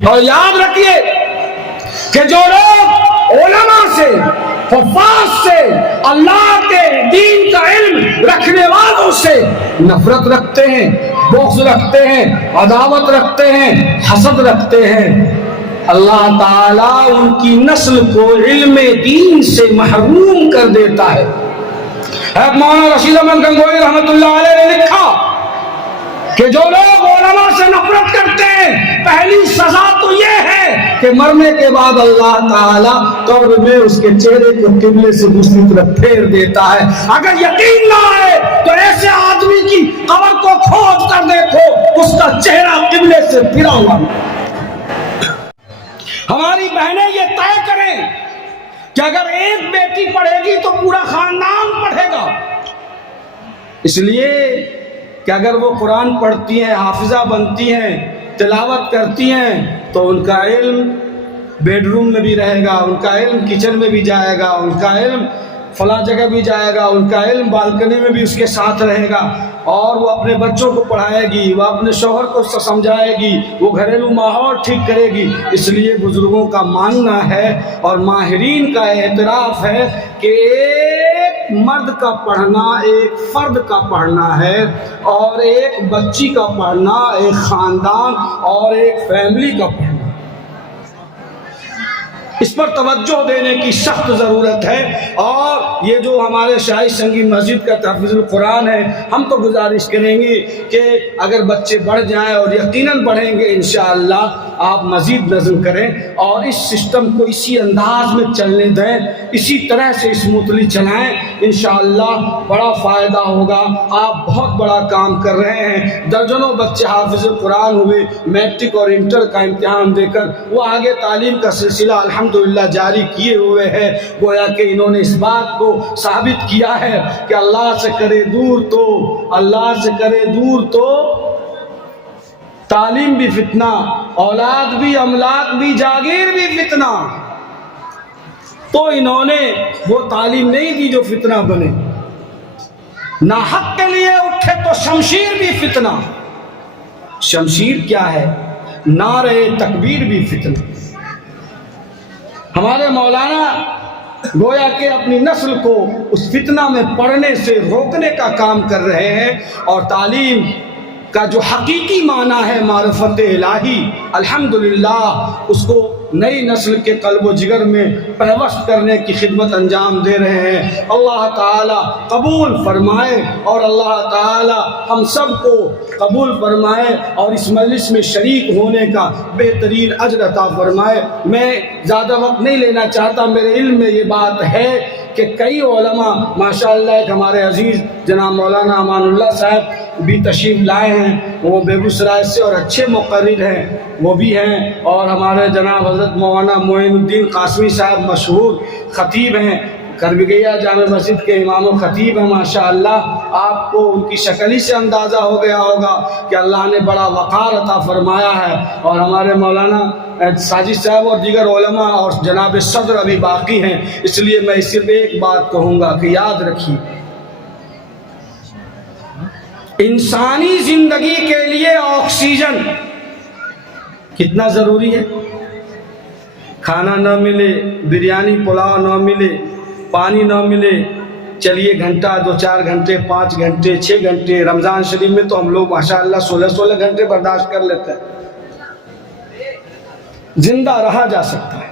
اور یاد رکھیے کہ جو لوگ علماء سے، حفاظ سے، اللہ کے دین کا علم رکھنے والوں سے نفرت رکھتے ہیں، بغض رکھتے ہیں، عداوت رکھتے ہیں، حسد رکھتے ہیں، اللہ تعالیٰ ان کی نسل کو علم دین سے محروم کر دیتا ہے۔ مولانا رشید احمد گنگوئی رحمۃ اللہ علیہ نے لکھا کہ جو لوگ علماء سے نفرت کرتے ہیں پہلی سزا تو یہ ہے کہ مرنے کے بعد اللہ تعالیٰ قبر میں اس کے چہرے کو قبلے سے دوسری طرف پھیر دیتا ہے۔ اگر یقین نہ آئے تو ایسے آدمی کی قبر کو کھود کر دیکھو، اس کا چہرہ قبلے سے پھرا ہوا۔ ہماری بہنیں یہ طے کریں کہ اگر ایک بیٹی پڑھے گی تو پورا خاندان پڑھے گا، اس لیے کہ اگر وہ قرآن پڑھتی ہیں، حافظہ بنتی ہیں، تلاوت کرتی ہیں تو ان کا علم بیڈ روم میں بھی رہے گا، ان کا علم کچن میں بھی جائے گا، ان کا علم فلاں جگہ بھی جائے گا، ان کا علم بالکنی میں بھی اس کے ساتھ رہے گا، اور وہ اپنے بچوں کو پڑھائے گی، وہ اپنے شوہر کو سمجھائے گی، وہ گھریلو ماحول ٹھیک کرے گی۔ اس لیے بزرگوں کا ماننا ہے اور ماہرین کا اعتراف ہے کہ ایک مرد کا پڑھنا ایک فرد کا پڑھنا ہے، اور ایک بچی کا پڑھنا ایک خاندان اور ایک فیملی کا پڑھنا۔ اس پر توجہ دینے کی سخت ضرورت ہے، اور یہ جو ہمارے شاہی سنگی مسجد کا تحفظ القرآن ہے، ہم تو گزارش کریں گے کہ اگر بچے بڑھ جائیں، اور یقیناً بڑھیں گے انشاءاللہ، آپ مزید نظم کریں اور اس سسٹم کو اسی انداز میں چلنے دیں، اسی طرح سے اسموتھلی چلائیں، انشاءاللہ بڑا فائدہ ہوگا۔ آپ بہت بڑا کام کر رہے ہیں، درجنوں بچے حافظ قرآن ہوئے، میٹرک اور انٹر کا امتحان دے کر وہ آگے تعلیم کا سلسلہ الحمدللہ جاری کیے ہوئے ہیں۔ گویا کہ انہوں نے اس بات کو ثابت کیا ہے کہ اللہ سے کرے دور تو، اللہ سے کرے دور تو تعلیم بھی فتنہ، اولاد بھی، املاک بھی، جاگیر بھی فتنہ۔ تو انہوں نے وہ تعلیم نہیں دی جو فتنہ بنے۔ ناحق کے لیے اٹھے تو شمشیر بھی فتنہ۔ شمشیر کیا ہے؟ نعرے تکبیر بھی فتنہ۔ ہمارے مولانا گویا کہ اپنی نسل کو اس فتنہ میں پڑھنے سے روکنے کا کام کر رہے ہیں، اور تعلیم کا جو حقیقی معنی ہے معرفت الہی، الحمدللہ اس کو نئی نسل کے قلب و جگر میں پیوست کرنے کی خدمت انجام دے رہے ہیں۔ اللہ تعالی قبول فرمائے، اور اللہ تعالی ہم سب کو قبول فرمائے، اور اس مجلس میں شریک ہونے کا بہترین اجر عطا فرمائے۔ میں زیادہ وقت نہیں لینا چاہتا، میرے علم میں یہ بات ہے کہ کئی علماء ماشاءاللہ، ایک ہمارے عزیز جناب مولانا امان اللہ صاحب بھی تشریف لائے ہیں، وہ بیگوسرائے سے اور اچھے مقرر ہیں، وہ بھی ہیں، اور ہمارے جناب حضرت مولانا معین الدین قاسمی صاحب مشہور خطیب ہیں، کربگیا جامع مسجد کے امام و خطیب ہیں ماشاءاللہ۔ آپ کو ان کی شکل ہی سے اندازہ ہو گیا ہوگا کہ اللہ نے بڑا وقار عطا فرمایا ہے، اور ہمارے مولانا ساجد صاحب اور دیگر علماء اور جناب صدر ابھی باقی ہیں۔ اس لیے میں صرف ایک بات کہوں گا کہ یاد رکھیے، انسانی زندگی کے لیے آکسیجن کتنا ضروری ہے۔ کھانا نہ ملے، بریانی پلاؤ نہ ملے، پانی نہ ملے، چلیے گھنٹہ، 2-4 گھنٹے، 5 گھنٹے، 6 گھنٹے، رمضان شریف میں تو ہم لوگ ماشاءاللہ 16 گھنٹے برداشت کر لیتے ہیں، زندہ رہا جا سکتا ہے۔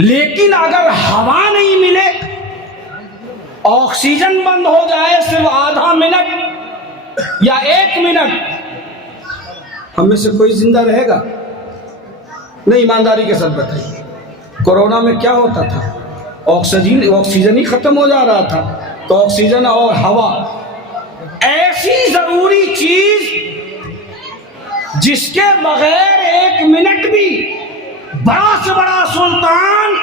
لیکن اگر ہوا نہیں ملے، آکسیجن بند ہو جائے صرف آدھا منٹ یا 1 منٹ، ہم میں سے کوئی زندہ رہے گا؟ نہیں، ایمانداری کے ساتھ بتائیے، کورونا میں کیا ہوتا تھا؟ آکسیجن ہی ختم ہو جا رہا تھا۔ تو آکسیجن اور ہوا ایسی ضروری چیز جس کے بغیر 1 منٹ بھی بڑا سے بڑا سلطان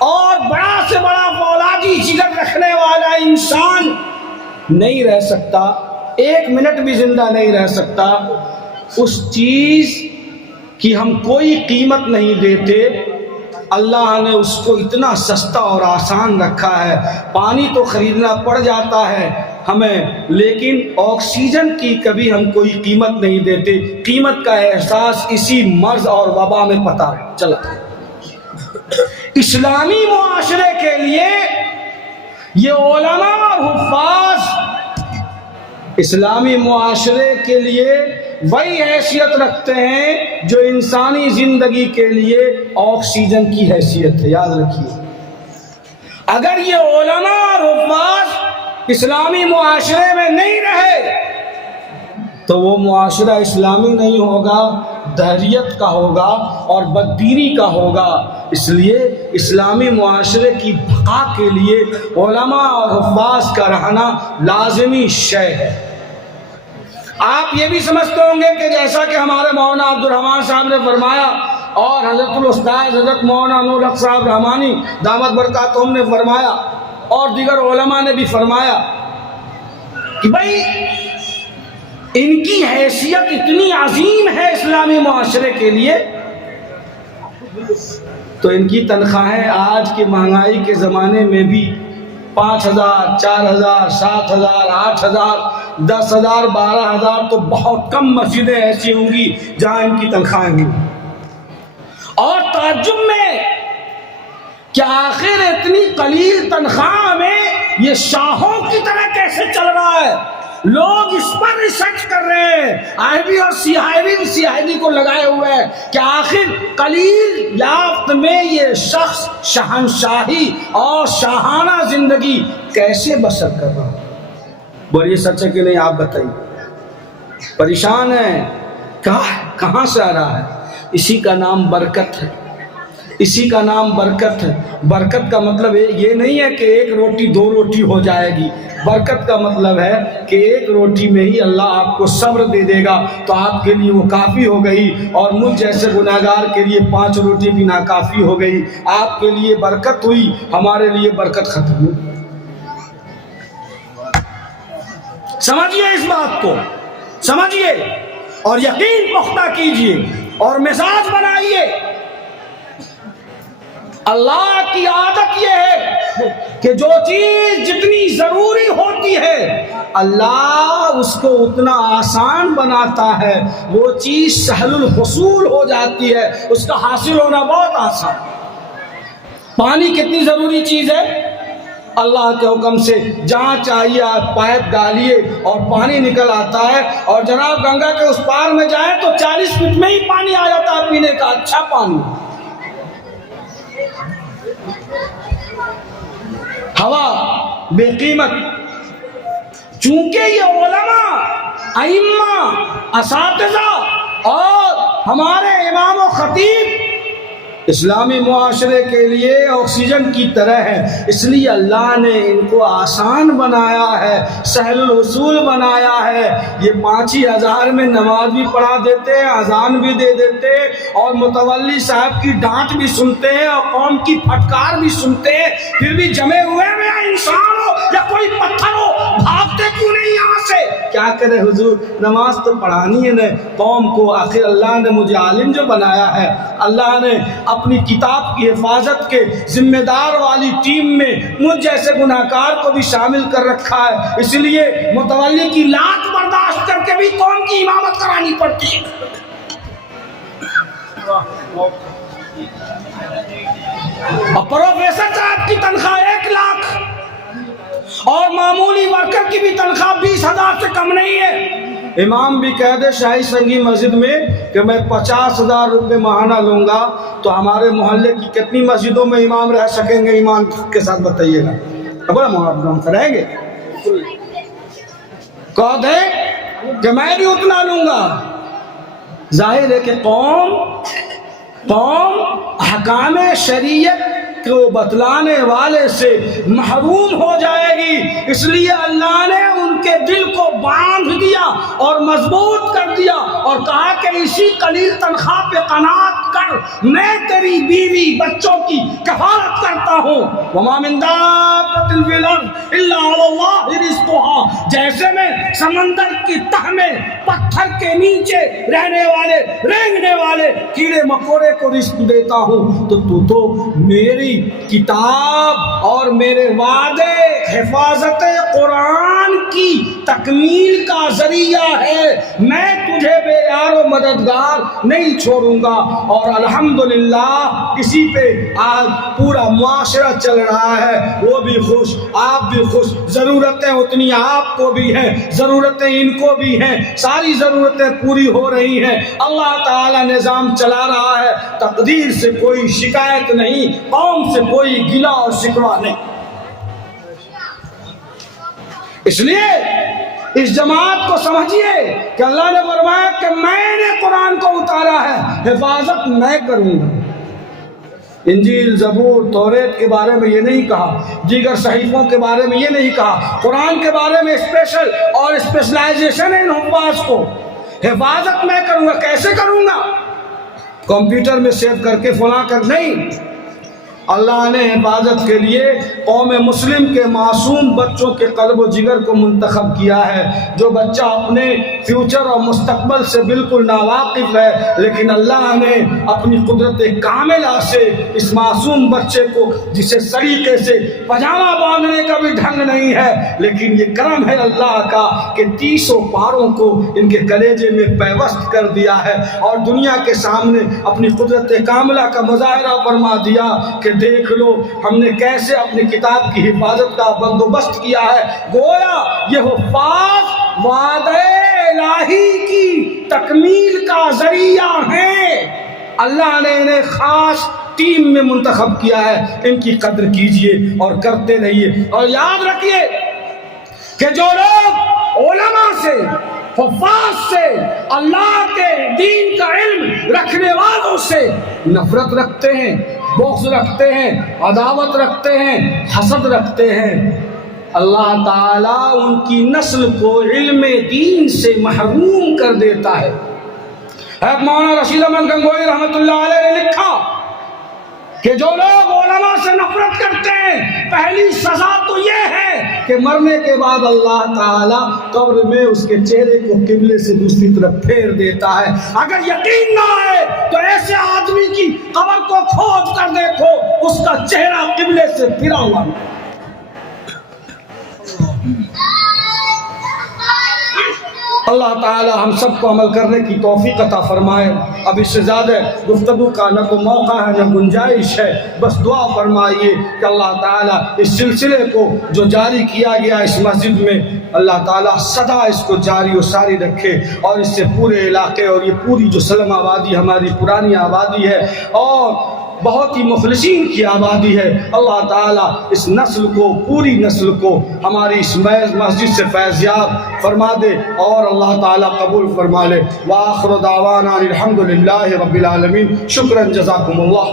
اور بڑا سے بڑا فولاذی جگر رکھنے والا انسان نہیں رہ سکتا، 1 منٹ بھی زندہ نہیں رہ سکتا۔ اس چیز کی ہم کوئی قیمت نہیں دیتے، اللہ نے اس کو اتنا سستا اور آسان رکھا ہے۔ پانی تو خریدنا پڑ جاتا ہے، ہمیں، لیکن آکسیجن کی کبھی ہم کوئی قیمت نہیں دیتے. قیمت کا احساس اسی مرض اور وبا میں پتہ چلا. اسلامی معاشرے کے لیے یہ علماء اور حفاظ اسلامی معاشرے کے لیے وہی حیثیت رکھتے ہیں جو انسانی زندگی کے لیے آکسیجن کی حیثیت ہے. یاد رکھیے، اگر یہ علماء اور حفاظ اسلامی معاشرے میں نہیں رہے تو وہ معاشرہ اسلامی نہیں ہوگا، دہریت کا ہوگا اور بددینی کا ہوگا. اس لیے اسلامی معاشرے کی بقا کے لیے علماء اور حفاظ کا رہنا لازمی شے ہے. آپ یہ بھی سمجھتے ہوں گے کہ جیسا کہ ہمارے مولانا عبدالرحمان صاحب نے فرمایا اور حضرت الاستاذ حضرت مولانا نور الحق صاحب رحمانی دامت برکاتہم نے فرمایا اور دیگر علماء نے بھی فرمایا کہ بھائی ان کی حیثیت اتنی عظیم ہے اسلامی معاشرے کے لیے، تو ان کی تنخواہیں آج کی مہنگائی کے زمانے میں بھی 5,000 4,000 7,000 8,000 10,000 12,000 تو بہت کم مسجدیں ایسی ہوں گی جہاں ان کی تنخواہیں ہوں. اور تعجب میں کہ آخر اتنی قلیل تنخواہ میں یہ شاہوں کی طرح کیسے چل رہا ہے. لوگ اس پر ریسرچ کر رہے ہیں، آئی بی اور سی آئی ڈی کو لگائے ہوئے ہیں کہ آخر قلیل یافت میں یہ شخص شہنشاہی اور شاہانہ زندگی کیسے بسر کر رہا ہے. بولیے سچ ہے کہ نہیں؟ آپ بتائیے. پریشان ہیں، کہاں سے آ رہا ہے؟ اسی کا نام برکت ہے، اسی کا نام برکت ہے. برکت کا مطلب یہ نہیں ہے کہ ایک روٹی 2 روٹی ہو جائے گی. برکت کا مطلب ہے کہ ایک روٹی میں ہی اللہ آپ کو صبر دے دے گا تو آپ کے لیے وہ کافی ہو گئی، اور مجھ جیسے گناہگار کے لیے 5 روٹی بھی ناکافی ہو گئی. آپ کے لیے برکت ہوئی، ہمارے لیے برکت ختم ہوئی. سمجھیے اس بات کو، سمجھیے اور یقین پختہ کیجئے اور مزاج بنائیے. اللہ کی عادت یہ ہے کہ جو چیز جتنی ضروری ہوتی ہے اللہ اس کو اتنا آسان بناتا ہے. وہ چیز سہل الحصول ہو جاتی ہے، اس کا حاصل ہونا بہت آسان. پانی کتنی ضروری چیز ہے، اللہ کے حکم سے جہاں چاہیے آپ پائپ ڈالیے اور پانی نکل آتا ہے. اور جناب گنگا کے اس پار میں جائیں تو 40 فٹ میں ہی پانی آ جاتا ہے پینے کا، اچھا پانی. ہوا بے قیمت. چونکہ یہ علماء، ائمہ، اساتذہ اور ہمارے امام و خطیب اسلامی معاشرے کے لیے آکسیجن کی طرح ہے، اس لیے اللہ نے ان کو آسان بنایا ہے، سہل الحصول بنایا ہے. یہ 5,000 میں نماز بھی پڑھا دیتے ہیں، اذان بھی دے دیتے ہیں اور متولی صاحب کی ڈانٹ بھی سنتے ہیں اور قوم کی پھٹکار بھی سنتے ہیں. پھر بھی جمے ہوئے میں انسان ہو یا کوئی پتھر ہو بھاگتے کیوں نہیں یہاں سے؟ کیا کرے حضور، نماز تو پڑھانی ہے نا قوم کو. آخر اللہ نے مجھے عالم جو بنایا ہے، اللہ نے اپنی کتاب کی حفاظت کے ذمہ دار والی ٹیم میں مجھ جیسے گناہگار کو بھی شامل کر رکھا ہے. اس لیے متولی کی لات برداشت کر کے بھی قوم کی امامت کرانی پڑتی ہے. اور پروفیسر صاحب کی تنخواہ 1 لاکھ اور معمولی ورکر کی بھی تنخواہ 20,000 سے کم نہیں ہے. امام بھی کہہ دے شاہی سنگی مسجد میں کہ میں 50,000 روپے ماہانہ لوں گا تو ہمارے محلے کی کتنی مسجدوں میں امام رہ سکیں گے؟ ایمان کے ساتھ بتائیے گا. بڑا محرم رہیں گے. کہہ دے کہ میں بھی اتنا لوں گا. ظاہر ہے کہ قوم احکام شریعت کو بتلانے والے سے محروم ہو جائے گی. اس لیے اللہ نے ان کے دل کو باندھ دیا اور مضبوط کر دیا اور کہا کہ اسی قلیل تنخواہ پہ قناعت کر، میں تیری بیوی بچوں کی کفالت کرتا ہوں۔ وما من دابۃ فی الارض الا علی اللہ رزقها، جیسے میں سمندر کی تہ میں پتھر کے نیچے رہنے والے رینگنے والے کیڑے مکوڑے کو رزق دیتا ہوں، تو میری کتاب اور میرے وعدے حفاظت قرآن کی تکمیل کا ذریعہ ہے، میں تجھے بے یار و مددگار نہیں چھوڑوں گا۔ اور الحمدللہ اسی پہ آج پورا معاشرہ چل رہا ہے، وہ بھی خوش، آپ بھی خوش، ضرورتیں اتنی آپ کو بھی ہیں، ضرورتیں ان کو بھی ہیں، ساری ضرورتیں پوری ہو رہی ہیں، اللہ تعالی نظام چلا رہا ہے، تقدیر سے کوئی شکایت نہیں، قوم سے کوئی گلہ اور شکوہ نہیں۔ اس لیے اس جماعت کو سمجھیے کہ اللہ نے فرمایا کہ میں نے قرآن کو اتارا ہے، حفاظت میں کروں گا۔ انجیل، زبور، توریت کے بارے میں یہ نہیں کہا، دیگر صحیفوں کے بارے میں یہ نہیں کہا، قرآن کے بارے میں اسپیشل اور اسپیشلائزیشن ہے ان حفاظ کو۔ حفاظت میں کروں گا، کیسے کروں گا؟ کمپیوٹر میں سیو کر کے فلاں کر نہیں، اللہ نے حفاظت کے لیے قوم مسلم کے معصوم بچوں کے قلب و جگر کو منتخب کیا ہے۔ جو بچہ اپنے فیوچر اور مستقبل سے بالکل ناواقف ہے، لیکن اللہ نے اپنی قدرت کاملہ سے اس معصوم بچے کو، جسے سلیقے سے پجامہ باندھنے کا بھی ڈھنگ نہیں ہے، لیکن یہ کرم ہے اللہ کا کہ 30 پاروں کو ان کے کلیجے میں پیوست کر دیا ہے، اور دنیا کے سامنے اپنی قدرت کاملہ کا مظاہرہ فرما دیا کہ دیکھ لو ہم نے کیسے اپنی کتاب کی حفاظت کا بندوبست کیا ہے۔ گویا یہ حفاظ وعدہ الہی کی تکمیل کا ذریعہ ہیں، اللہ نے انہیں خاص ٹیم میں منتخب کیا ہے، ان کی قدر کیجئے اور کرتے رہیے۔ اور یاد رکھیے کہ جو لوگ علماء سے، حفاظ سے، اللہ کے دین کا علم رکھنے والوں سے نفرت رکھتے ہیں، بغض رکھتے ہیں، عداوت رکھتے ہیں، حسد رکھتے ہیں، اللہ تعالیٰ ان کی نسل کو علم دین سے محروم کر دیتا ہے۔ مولانا رشید احمد گنگوئی رحمۃ اللہ علیہ نے لکھا کہ جو لوگ علماء سے نفرت کرتے ہیں، پہلی سزا تو یہ ہے کہ مرنے کے بعد اللہ تعالیٰ قبر میں اس کے چہرے کو قبلے سے دوسری طرف پھیر دیتا ہے۔ اگر یقین نہ آئے تو ایسے آدمی کی قبر کو کھود کر دیکھو، اس کا چہرہ قبلے سے پھرا ہوا ہے۔ اللہ تعالی ہم سب کو عمل کرنے کی توفیق عطا فرمائے۔ اب اس سے زیادہ گفتگو کا نہ تو موقع ہے نہ گنجائش ہے، بس دعا فرمائیے کہ اللہ تعالی اس سلسلے کو جو جاری کیا گیا اس مسجد میں، اللہ تعالی سدا اس کو جاری و ساری رکھے، اور اس سے پورے علاقے اور یہ پوری جو سلم آبادی ہماری پرانی آبادی ہے اور بہت ہی مخلصین کی آبادی ہے، اللہ تعالیٰ اس نسل کو، پوری نسل کو ہماری اس مسجد سے فیضیاب فرما دے اور اللہ تعالیٰ قبول فرما لے۔ وآخر دعوانا الحمدللہ رب العالمین۔ شکراً، جزاکم اللہ۔